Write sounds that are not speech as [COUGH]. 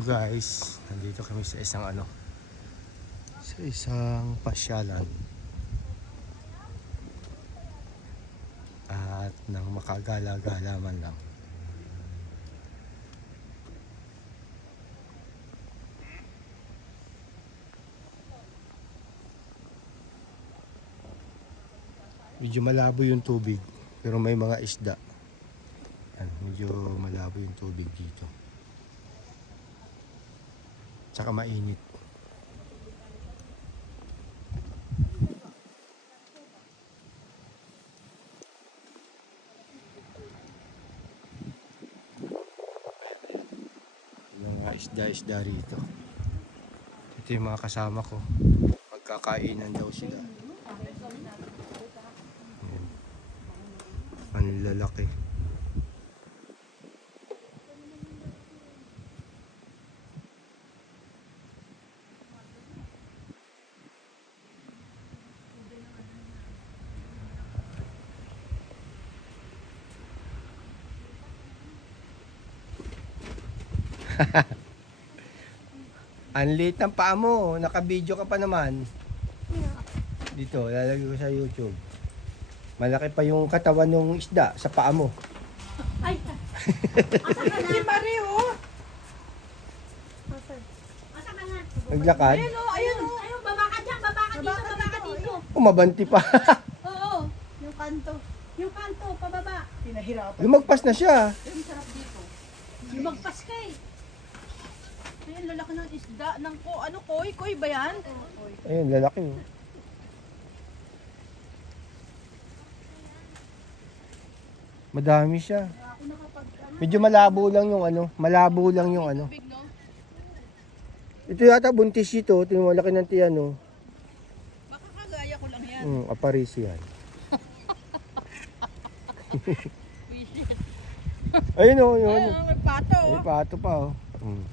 guys, nandito kami sa isang ano, sa isang pasyalan. At nang makagala-gala man lang. Medyo malabo yung tubig, pero may mga isda. Yan, medyo malabo yung tubig dito. Tsaka mainit. Mga isda-isda rito. Ito yung mga kasama ko. Pagkakainan daw sila. Ang lalaki. [LAUGHS] Ang liit ng paa mo. Naka-video ka pa naman. Dito, lalagay ko sa YouTube. Malaki pa yung katawan ng isda sa paa mo. Ay, Si Mario. asa ka? Naglakad. Ayun o, ayun o. Ayun, baba ka dyan, baba ka dito, Baba ka ka dito, dito. Umabanti pa. [LAUGHS] Oo, yung kanto. Yung kanto, pababa. Pinahirapan. Lumagpas na siya. Yung sarap dito. Lumagpas ka eh. Ayun, lalaki ng isda. Ng ko, ano, koy? Koy ba yan? Ayun, lalaki. oh. Madami siya. Medyo malabo lang yung ano. Malabo lang yung ano. Big, no? Ito yata buntis ito. Yung malaki ng tiyan, no? Baka kagaya ko lang yan. Hmm, aparis yan. [LAUGHS] Ayun, oh, yun. Ayun, may pato. Oh. pato pa, oh. Hmm.